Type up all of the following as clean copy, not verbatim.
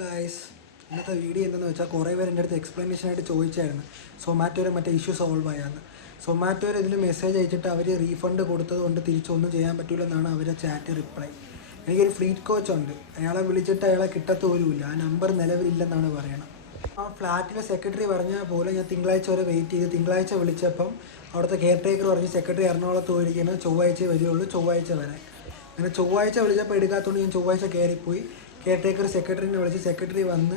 Guys, ഇന്നത്തെ video എന്തെന്ന് വെച്ചാൽ കുറേ പേര് എൻ്റെ അടുത്ത് എക്സ്പ്ലനേഷനായിട്ട് ചോദിച്ചായിരുന്നു സൊമാറ്റോയുടെ മറ്റേ ഇഷ്യൂ സോൾവ് ആയാന്ന്. സൊമാറ്റോയിൽ ഇതിൽ മെസ്സേജ് അയച്ചിട്ട് അവർ റീഫണ്ട് കൊടുത്തത് കൊണ്ട് തിരിച്ചൊന്നും ചെയ്യാൻ പറ്റില്ലെന്നാണ് അവരുടെ ചാറ്റ് റിപ്ലൈ. എനിക്കൊരു ഫ്ലീറ്റ് കോച്ച് ഉണ്ട്, അയാളെ വിളിച്ചിട്ട് അയാളെ കിട്ടത്തോലുമില്ല, ആ നമ്പർ നിലവിലില്ലെന്നാണ് പറയണം. ആ ഫ്ലാറ്റിലെ സെക്രട്ടറി പറഞ്ഞാൽ പോലെ ഞാൻ തിങ്കളാഴ്ച വരെ വെയിറ്റ് ചെയ്ത് തിങ്കളാഴ്ച വിളിച്ചപ്പം അവിടുത്തെ കെയർ ടേക്കർ പറഞ്ഞ് സെക്രട്ടറി എറണാകുളത്ത് പോയിരിക്കുന്നത് ചൊവ്വാഴ്ച വരികയുള്ളൂ, ചൊവ്വാഴ്ച വരെ. അങ്ങനെ ചൊവ്വാഴ്ച വിളിച്ചപ്പോൾ എടുക്കാത്തതുകൊണ്ട് ഞാൻ ചൊവ്വാഴ്ച കയറിപ്പോയി. കെയർ ടേക്കർ സെക്രട്ടറിനെ വിളിച്ച് സെക്രട്ടറി വന്ന്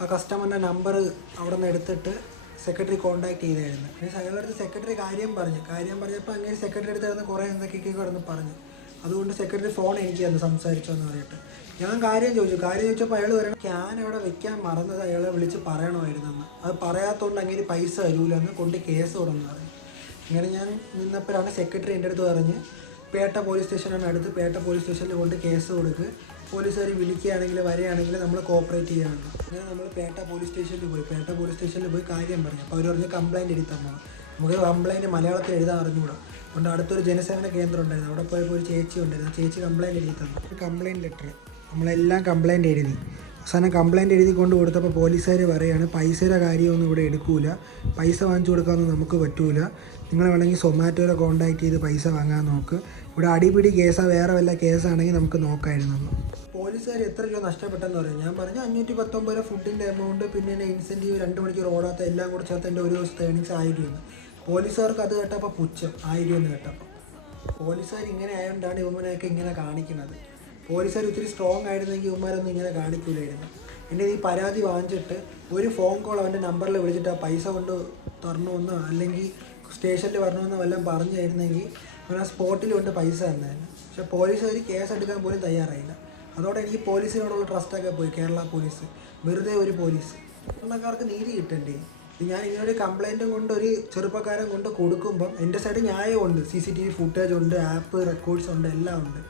ആ കസ്റ്റമറിൻ്റെ നമ്പർ അവിടെ നിന്ന് എടുത്തിട്ട് സെക്രട്ടറി കോൺടാക്ട് ചെയ്തായിരുന്നു. അയാളുടെ അടുത്ത് സെക്രട്ടറി കാര്യം പറഞ്ഞപ്പോൾ അങ്ങനെ സെക്രട്ടറി അടുത്തായിരുന്നു കുറേ എന്തൊക്കെയൊക്കെ കിടന്ന് പറഞ്ഞു. അതുകൊണ്ട് സെക്രട്ടറി ഫോൺ എനിക്ക് തന്നു സംസാരിച്ചോ എന്ന് പറഞ്ഞിട്ട് ഞാൻ കാര്യം ചോദിച്ചപ്പോൾ അയാൾ പറയണം ക്യാൻ അവിടെ വെക്കാൻ മറന്നത് അയാളെ വിളിച്ച് പറയണമായിരുന്നെന്ന്. അത് പറയാത്തതുകൊണ്ട് അങ്ങനെ പൈസ തരൂലെന്ന് കൊണ്ട് കേസ് തുടങ്ങി പറഞ്ഞു. ഇങ്ങനെ ഞാൻ നിന്നപ്പോഴാണ് സെക്രട്ടറി എൻ്റെ അടുത്ത് പറഞ്ഞ് പേട്ട പോലീസ് സ്റ്റേഷനാണ് അടുത്ത്, പേട്ട പോലീസ് സ്റ്റേഷനിൽ കൊണ്ട് കേസ് കൊടുക്കുക, പോലീസുകാർ വിളിക്കുകയാണെങ്കിൽ വരികയാണെങ്കിൽ നമ്മൾ കോപ്പറേറ്റ് ചെയ്യാറുണ്ട്. അങ്ങനെ നമ്മൾ പേട്ട പോലീസ് സ്റ്റേഷനിൽ പോയി കാര്യം പറഞ്ഞു. അപ്പോൾ അവർ പറഞ്ഞ് കംപ്ലയിൻറ്റ് എഴുതി തന്നു. നമുക്ക് കംപ്ലയിൻറ്റ് മലയാളത്തിൽ എഴുതാൻ അറിഞ്ഞുകൂടാ. അതുകൊണ്ട് അടുത്തൊരു ജനസേവന കേന്ദ്രം ഉണ്ടായിരുന്നു, അവിടെ പോയപ്പോൾ ഒരു ചേച്ചി ഉണ്ടായിരുന്നു. ആ ചേച്ചി കംപ്ലയിൻറ്റ് എഴുതി തന്നു. ഒരു കംപ്ലയിൻറ്റ് ലെറ്റർ നമ്മളെല്ലാം കംപ്ലയിൻറ്റ് എഴുതി. അവസാനം കംപ്ലയിൻറ്റ് എഴുതി കൊണ്ട് കൊടുത്തപ്പോൾ പോലീസുകാർ പറയുകയാണ് പൈസയുടെ കാര്യമൊന്നും ഇവിടെ എടുക്കൂല, പൈസ വാങ്ങിച്ചു കൊടുക്കാനൊന്നും നമുക്ക് പറ്റൂല, നിങ്ങൾ വേണമെങ്കിൽ സൊമാറ്റോയെ കോൺടാക്ട് ചെയ്ത് പൈസ വാങ്ങാൻ നോക്ക്, ഇവിടെ അടിപിടി കേസാണ്, വേറെ വല്ല കേസാണെങ്കിൽ നമുക്ക് നോക്കാമായിരുന്നു. പോലീസുകാർ എത്ര രൂപ നഷ്ടപ്പെട്ടെന്ന് പറയും. ഞാൻ പറഞ്ഞു 519 രൂപ ഫുഡിൻ്റെ എമൗണ്ട്, പിന്നെ എൻ്റെ ഇൻസെൻറ്റീവ് 2 മണിക്കൂർ ഓടാത്ത എല്ലാം കൂടെ ചേർത്ത് എൻ്റെ ഒരു ദിവസത്തെ ഏണിങ്സ് 1000 രൂപ. പോലീസുകാർക്ക് അത് കേട്ടപ്പോൾ പുച്ഛം, 1000 രൂപ എന്ന് കേട്ടപ്പോൾ. പോലീസുകാർ ഇങ്ങനെ ആയതുകൊണ്ടാണ് ഇവന്മാരെയൊക്കെ ഇങ്ങനെ കാണിക്കുന്നത്. പോലീസുകാർ ഒത്തിരി സ്ട്രോങ് ആയിരുന്നെങ്കിൽ ഇവന്മാരൊന്നും ഇങ്ങനെ കാണിക്കില്ലായിരുന്നു. എൻ്റെ ഈ പരാതി വാങ്ങിച്ചിട്ട് ഒരു ഫോൺ കോൾ അവൻ്റെ നമ്പറിൽ വിളിച്ചിട്ട് ആ പൈസ കൊണ്ട് തരണമെന്നോ അല്ലെങ്കിൽ സ്റ്റേഷനിൽ വരണമെന്നോ വല്ലതും പറഞ്ഞായിരുന്നെങ്കിൽ അവൻ ആ സ്പോട്ടിൽ കൊണ്ട് പൈസ തന്നായിരുന്നു. പക്ഷേ പോലീസുകാർ കേസ് എടുക്കാൻ പോലും തയ്യാറായില്ല. അതോടെ എനിക്ക് പോലീസിനോടുള്ള ട്രസ്റ്റൊക്കെ പോയി. കേരള പോലീസ് വെറുതെ ഒരു പോലീസ്. കേരളക്കാർക്ക് നീതി കിട്ടണ്ടേ? ഞാൻ ഇങ്ങനെ ഒരു കംപ്ലയിൻറ്റും കൊണ്ട് ഒരു ചെറുപ്പക്കാരൻ കൊണ്ട് കൊടുക്കുമ്പം എൻ്റെ സൈഡ് ന്യായമുണ്ട്, CCTV ഫുട്ടേജ് ഉണ്ട്, ആപ്പ് റെക്കോർഡ്സ് ഉണ്ട്, എല്ലാം ഉണ്ട്.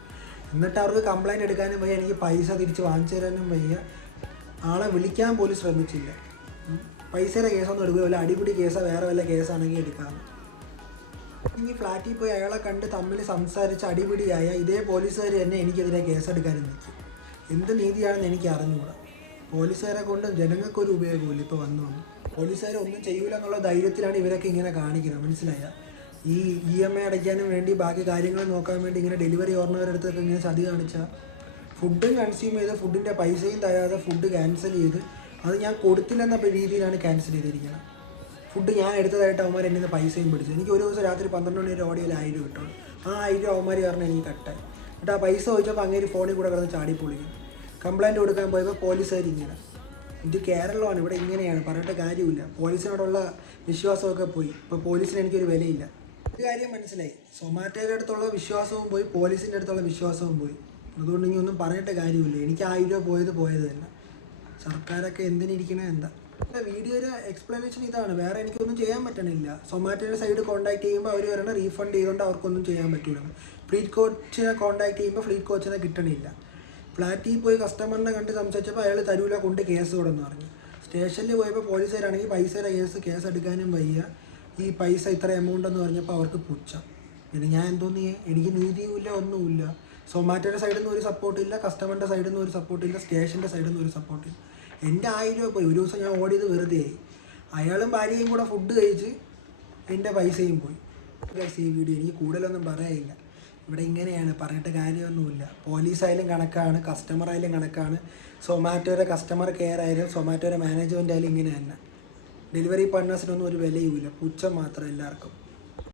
എന്നിട്ട് അവർക്ക് കംപ്ലയിൻറ്റ് എടുക്കാനും വയ്യ, എനിക്ക് പൈസ തിരിച്ച് വാങ്ങിച്ചു തരാനും വയ്യ, ആളെ വിളിക്കാൻ പോലും ശ്രമിച്ചില്ല. പൈസയുടെ കേസൊന്നും എടുക്കില്ല, അടിപിടി കേസാണ്, വേറെ വല്ല കേസാണെങ്കിൽ എടുക്കാം. ഇനി ഫ്ലാറ്റിൽ പോയി അയാളെ കണ്ട് തമ്മിൽ സംസാരിച്ച് അടിപിടിയായ ഇതേ പോലീസുകാർ തന്നെ എനിക്കെതിരെ കേസെടുക്കാനും നിൽക്കും. എന്ത് നീതിയാണെന്ന് എനിക്ക് അറിഞ്ഞുകൂടാ. പോലീസുകാരെ കൊണ്ട് ജനങ്ങൾക്കൊരു ഉപയോഗമില്ല. ഇപ്പോൾ വന്നു പോലീസുകാർ ഒന്നും ചെയ്യൂല എന്നുള്ള ധൈര്യത്തിലാണ് ഇവരൊക്കെ ഇങ്ങനെ കാണിക്കുന്നത്, മനസ്സിലായ? ഈ EMI അടയ്ക്കാനും വേണ്ടി ബാക്കി കാര്യങ്ങൾ നോക്കാൻ വേണ്ടി ഇങ്ങനെ ഡെലിവറി ഓർണവരടുത്തൊക്കെ ഇങ്ങനെ ചതി കാണിച്ചാൽ ഫുഡും കൺസ്യൂം ചെയ്ത് ഫുഡിൻ്റെ പൈസയും തരാതെ ഫുഡ് ക്യാൻസൽ ചെയ്ത് അത് ഞാൻ കൊടുത്തില്ലെന്ന രീതിയിലാണ് ക്യാൻസൽ ചെയ്തിരിക്കുന്നത്. ഫുഡ് ഞാൻ എടുത്തതായിട്ട് അവന്മാർ എൻ്റെ നിന്ന് പൈസയും പിടിച്ചു. എനിക്ക് ഒരു ദിവസം രാത്രി 12 മണി വരെ ഓടിയാൽ 1000 കിട്ടുള്ളൂ. ആ 1000 അവന്മാർ കാരണം എനിക്ക് കട്ടായി. എന്നിട്ട് ആ പൈസ ചോദിച്ചപ്പോൾ അങ്ങേര് ഫോണിൽ കൂടെ കിടന്ന് ചാടി പൊളിക്കും. കംപ്ലയിൻറ്റ് കൊടുക്കാൻ പോയപ്പോൾ പോലീസുകാർ ഇങ്ങനെ. ഇത് കേരളമാണ്, ഇവിടെ ഇങ്ങനെയാണ്, പറഞ്ഞിട്ട് കാര്യമില്ല. പോലീസിനോടുള്ള വിശ്വാസമൊക്കെ പോയി. ഇപ്പോൾ പോലീസിന് എനിക്കൊരു വിലയില്ല. ഒരു കാര്യം മനസ്സിലായി, സൊമാറ്റോയുടെ അടുത്തുള്ള വിശ്വാസവും പോയി, പോലീസിൻ്റെ അടുത്തുള്ള വിശ്വാസവും പോയി. അതുകൊണ്ട് ഇനി ഒന്നും പറഞ്ഞിട്ട് കാര്യമില്ല. എനിക്ക് 1000 രൂപ പോയത് തന്നെ. സർക്കാരൊക്കെ എന്തിനിരിക്കണേ എന്താ? വീഡിയോയുടെ എക്സ്പ്ലനേഷൻ ഇതാണ്, വേറെ എനിക്കൊന്നും ചെയ്യാൻ പറ്റണില്ല. സൊമാറ്റോയുടെ സൈഡ് കോൺടാക്ട് ചെയ്യുമ്പോൾ അവർ പറയണ റീഫണ്ട് ചെയ്തുകൊണ്ട് അവർക്കൊന്നും ചെയ്യാൻ പറ്റില്ലെന്ന്. ഫ്ലീറ്റ് കോച്ചിനെ കോൺടാക്ട് ചെയ്യുമ്പോൾ ഫ്ലീറ്റ് കോച്ചിനെ കിട്ടണില്ല. ഫ്ലാറ്റിൽ പോയി കസ്റ്റമറിനെ കണ്ട് സംസാരിച്ചപ്പോൾ അയാൾ തരൂല, കൊണ്ട് കേസ് കൊടുന്ന് പറഞ്ഞു. സ്റ്റേഷനിൽ പോയപ്പോൾ പോലീസുകാരാണെങ്കിൽ പൈസയുടെ കേസ് എടുക്കാനും വയ്യ, ഈ പൈസ ഇത്ര എമൗണ്ട് എന്ന് പറഞ്ഞപ്പോൾ അവർക്ക് പുച്ഛം. പിന്നെ ഞാൻ എന്തോന്ന് ചെയ്യേ? എനിക്ക് നീതിയുമില്ല, ഒന്നുമില്ല. സൊമാറ്റോയുടെ സൈഡിൽ നിന്ന് ഒരു സപ്പോർട്ടില്ല, കസ്റ്റമറിൻ്റെ സൈഡിൽ നിന്ന് ഒരു സപ്പോർട്ടില്ല, സ്റ്റേഷൻ്റെ സൈഡിൽ നിന്ന് ഒരു സപ്പോർട്ടില്ല. എൻ്റെ 1000 രൂപ പോയി. ഒരു ദിവസം ഞാൻ ഓടിയത് വെറുതെ ആയി. അയാളും ഭാര്യയും കൂടെ ഫുഡ് കഴിച്ച് എൻ്റെ പൈസയും പോയി. ഈ വീഡിയോ എനിക്ക് കൂടുതലൊന്നും പറയാനില്ല. ഇവിടെ ഇങ്ങനെയാണ്, പറഞ്ഞിട്ട് കാര്യമൊന്നുമില്ല. പോലീസായാലും കണക്കാണ്, കസ്റ്റമറായാലും കണക്കാണ്, സൊമാറ്റോയുടെ കസ്റ്റമർ കെയർ ആയാലും സൊമാറ്റോയുടെ മാനേജ്മെൻ്റ് ആയാലും ഇങ്ങനെ തന്നെ. ഡെലിവറി പാർട്ട്നേഴ്സിനൊന്നും ഒരു വിലയുമില്ല, പുച്ഛം മാത്രം എല്ലാവർക്കും.